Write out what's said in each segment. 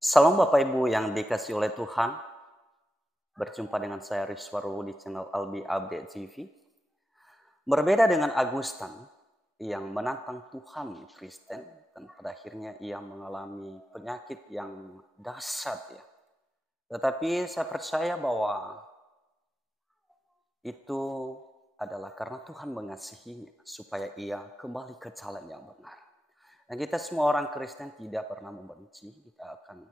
Salam Bapak Ibu yang dikasih oleh Tuhan. Berjumpa dengan saya Rizwaru di channel Albi Update TV. Berbeda dengan Agustan yang menantang Tuhan Kristen dan pada akhirnya ia mengalami penyakit yang dahsyat ya. Tetapi saya percaya bahwa itu adalah karena Tuhan mengasihinya supaya ia kembali ke jalan yang benar. Dan kita semua orang Kristen tidak pernah membenci, kita akan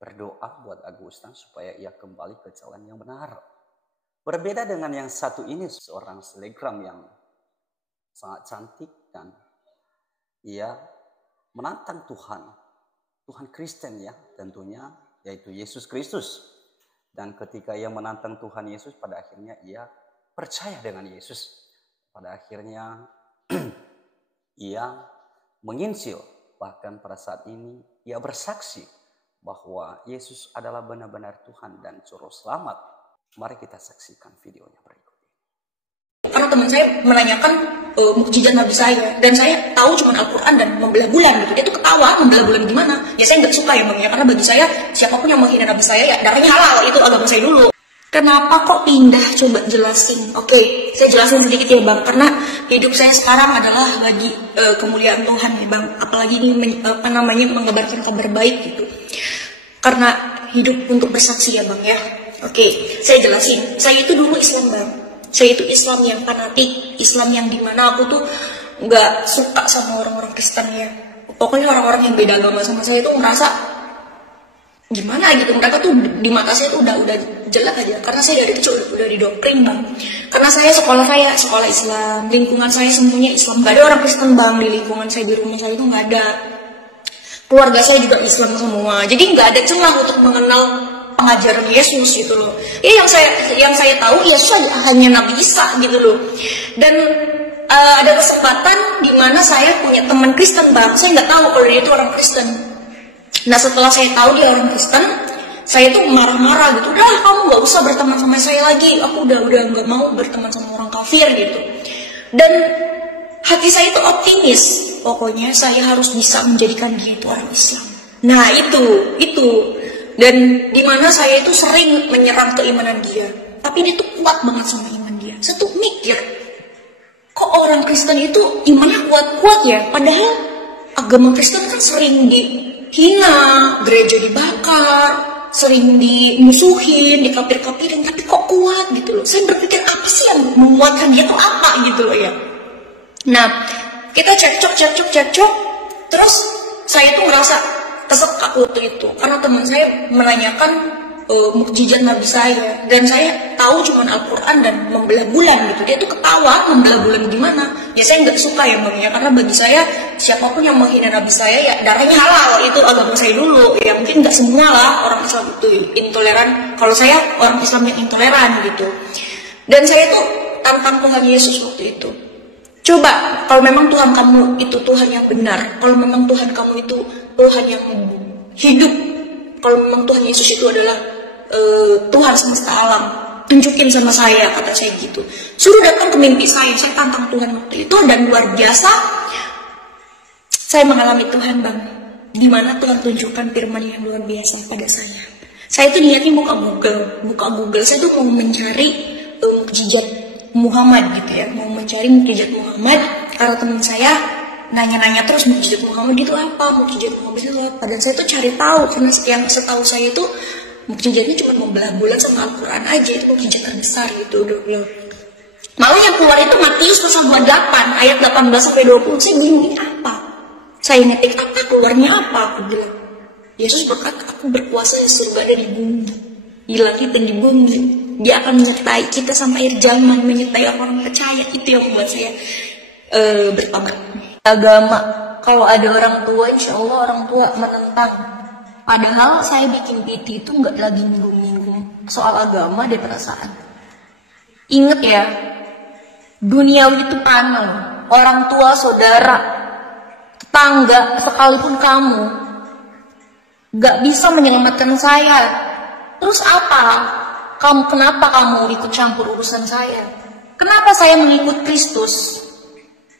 berdoa buat Agustan supaya ia kembali ke jalan yang benar. Berbeda dengan yang satu ini, seorang selebgram yang sangat cantik dan ia menantang Tuhan Kristen ya tentunya, yaitu Yesus Kristus. Dan ketika ia menantang Tuhan Yesus, pada akhirnya ia percaya dengan Yesus. Pada akhirnya ia menginjil, bahkan pada saat ini ia bersaksi bahwa Yesus adalah benar-benar Tuhan dan juru selamat. Mari kita saksikan videonya berikut ini. Karena teman saya menanyakan mukjizat Nabi saya, dan saya tahu cuma Al-Quran dan membelah bulan gitu. Dia tuh ketawa, membelah bulan gimana? Ya saya nggak suka ya bang ya, karena bagi saya siapapun yang menghina Nabi saya ya darahnya halal, itu agama saya dulu. Kenapa kok pindah? Coba jelasin. Oke, saya jelasin sedikit ya bang. Karena hidup saya sekarang adalah bagi kemuliaan Tuhan ya bang. Apalagi ini mengabarkan kabar baik gitu. Karena hidup untuk bersaksi ya bang ya. Oke, saya jelasin. Saya itu dulu Islam bang. Saya itu Islam yang fanatik, Islam yang dimana aku tuh nggak suka sama orang-orang Kristen ya. Pokoknya orang-orang yang beda agama sama saya itu ngerasa gimana gitu, mereka tuh di mata saya tuh udah jelek aja, karena saya dari kecil udah didoktrin bang. Karena saya sekolah Islam, lingkungan saya semuanya Islam, gak ada orang Kristen bang di lingkungan saya, di rumah saya itu nggak ada. Keluarga saya juga Islam semua, jadi nggak ada celah untuk mengenal pengajaran Yesus gitu loh. Ya yang saya tahu Yesus hanya Nabi Isa gitu loh. Dan ada kesempatan di mana saya punya teman Kristen bang, saya nggak tahu kalau dia itu orang Kristen. Nah setelah saya tahu dia orang Kristen, saya tuh marah-marah gitu. Udah kamu gak usah berteman sama saya lagi. Aku udah gak mau berteman sama orang kafir gitu. Dan hati saya tuh optimis. Pokoknya saya harus bisa menjadikan dia itu orang Islam. Nah itu. Dan dimana saya itu sering menyerang keimanan dia. Tapi dia tuh kuat banget sama iman dia. Saya tuh mikir, kok orang Kristen itu imannya kuat-kuat ya? Padahal agama Kristen kan sering dihina, gereja dibakar, sering dimusuhin, dikafir-kafirin, tapi kok kuat gitu loh. Saya berpikir apa sih yang menguatkan dia tuh apa gitu loh ya. Nah, kita cekcok, terus saya tuh ngerasa kesekak waktu itu. Karena teman saya menanyakan mukjizat Nabi saya, dan saya tahu cuma Al-Quran dan membelah bulan gitu. Dia tuh ketawa, membelah bulan gimana? Ya saya nggak suka ya bang ya, karena bagi saya siapapun yang menghina Nabi saya ya darahnya halal, itu agama saya dulu. Ya mungkin nggak semua lah orang Islam itu intoleran. Kalau saya orang Islam yang intoleran gitu. Dan saya tuh tantang Tuhan Yesus waktu itu. Coba kalau memang Tuhan kamu itu Tuhan yang benar, kalau memang Tuhan kamu itu Tuhan yang hidup, kalau memang Tuhan Yesus itu adalah Tuhan semesta alam, tunjukin sama saya, kata saya gitu. Suruh datang ke mimpi saya tantang Tuhan waktu itu, dan luar biasa saya mengalami Tuhan bang. Dimana Tuhan tunjukkan firman yang luar biasa pada saya. Saya tuh niatnya buka Google, saya tuh mau mencari mukjizat Muhammad gitu ya, mau mencari mukjizat Muhammad, karena teman saya nanya-nanya terus mukjizat Muhammad itu apa, mukjizat Muhammad itu apa. Dan saya tuh cari tahu, karena yang setahu saya itu mukjizatnya cuma membelah bulan sama Al-Quran aja, itu mukjizat terbesar gitu. Malah yang keluar itu Matius pasal 28 ayat 18-20. Saya bingung ini apa. Saya ngetik apa, keluarnya apa, aku bilang Yesus berkata, aku berkuasa di surga dan di bumi, di langit dan di bumi. Dia akan menyertai kita sampai akhir zaman, menyertai orang percaya. Itu yang membuat saya bertobat. Agama, kalau ada orang tua, insya Allah orang tua menentang. Padahal saya bikin PT itu nggak lagi minggu-minggu soal agama dan perasaan. Ingat ya, duniawi itu panel. Orang tua, saudara, tetangga, sekalipun kamu nggak bisa menyelamatkan saya. Terus apa? Kenapa kamu ikut campur urusan saya? Kenapa saya mengikut Kristus?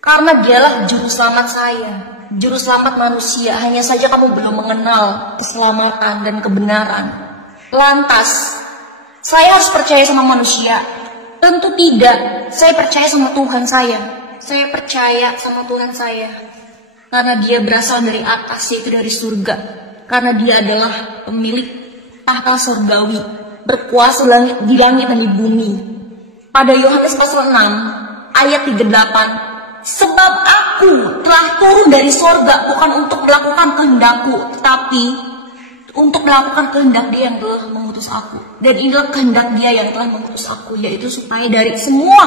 Karena dialah juru selamat saya. Juru selamat manusia, hanya saja kamu belum mengenal keselamatan dan kebenaran. Lantas, saya harus percaya sama manusia? Tentu tidak. Saya percaya sama Tuhan saya. Saya percaya sama Tuhan saya. Karena dia berasal dari atas, yaitu dari surga. Karena dia adalah pemilik tahta surgawi, berkuasa di langit dan di bumi. Pada Yohanes pasal 6, ayat 38, sebab aku telah turun dari sorga bukan untuk melakukan kehendakku, tetapi untuk melakukan kehendak dia yang telah mengutus aku. Dan inilah kehendak dia yang telah mengutus aku, yaitu supaya dari semua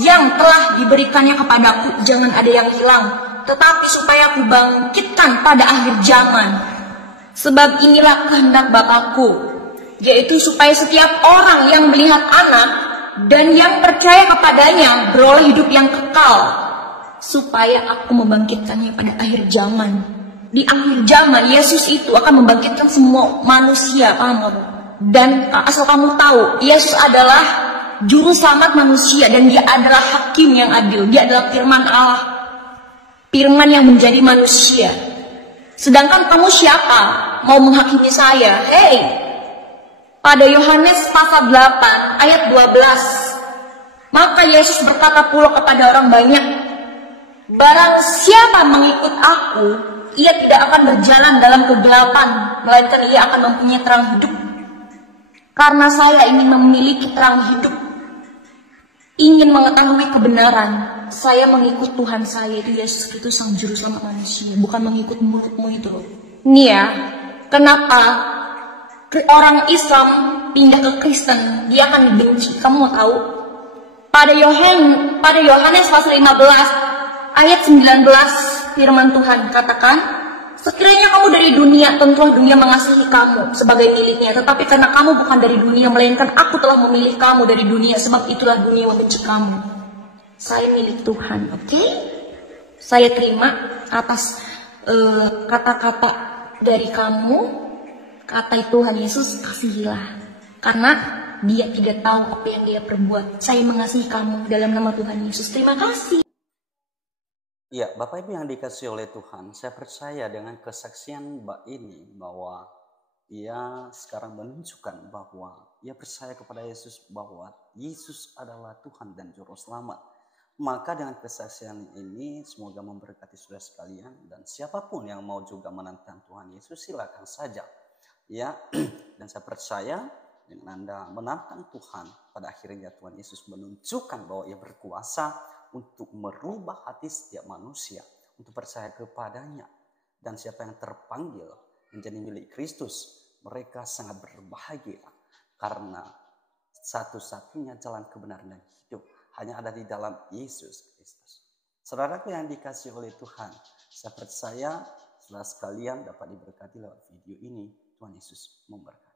yang telah diberikannya kepadaku jangan ada yang hilang, tetapi supaya aku bangkitkan pada akhir zaman. Sebab inilah kehendak Bapakku, yaitu supaya setiap orang yang melihat anak dan yang percaya kepadanya beroleh hidup yang kekal, supaya aku membangkitkannya pada akhir zaman. Di akhir zaman, Yesus itu akan membangkitkan semua manusia, paham kamu? Dan asal kamu tahu, Yesus adalah juru selamat manusia dan dia adalah hakim yang adil. Dia adalah firman Allah, firman yang menjadi manusia. Sedangkan kamu siapa? Mau menghakimi saya? Hei! Pada Yohanes pasal 8 ayat 12, maka Yesus berkata pula kepada orang banyak, barang siapa mengikut aku, ia tidak akan berjalan dalam kegelapan, melainkan ia akan mempunyai terang hidup. Karena saya ingin memiliki terang hidup, ingin mengetahui kebenaran, saya mengikut Tuhan saya, itu Yesus Kristus sang juru selamat manusia, bukan mengikut mulutmu itu. Nih ya, kenapa orang Islam pindah ke Kristen, dia akan dibenci. Kamu mau tahu? Pada Yohanes pasal 15 ayat 19, firman Tuhan katakan, sekiranya kamu dari dunia, tentulah dunia mengasihi kamu sebagai miliknya. Tetapi karena kamu bukan dari dunia, melainkan aku telah memilih kamu dari dunia, sebab itulah dunia membenci kamu. Saya milik Tuhan, oke? Saya terima atas kata-kata dari kamu, kata Tuhan Yesus, kasihilah. Karena dia tidak tahu apa yang dia perbuat. Saya mengasihi kamu dalam nama Tuhan Yesus. Terima kasih. Ya, Bapak Ibu yang dikasih oleh Tuhan, saya percaya dengan kesaksian Mbak ini bahwa ia sekarang menunjukkan bahwa ia percaya kepada Yesus, bahwa Yesus adalah Tuhan dan Juru Selamat. Maka dengan kesaksian ini semoga memberkati saudara sekalian, dan siapapun yang mau juga menantang Tuhan Yesus silakan saja. Ya, dan saya percaya dengan Anda menantang Tuhan, pada akhirnya Tuhan Yesus menunjukkan bahwa ia berkuasa untuk merubah hati setiap manusia, untuk percaya kepadanya. Dan siapa yang terpanggil menjadi milik Kristus, mereka sangat berbahagia. Karena satu-satunya jalan kebenaran dan hidup hanya ada di dalam Yesus Kristus. Saudaraku yang dikasih oleh Tuhan, saya percaya saudara sekalian dapat diberkati lewat video ini. Tuhan Yesus memberkati.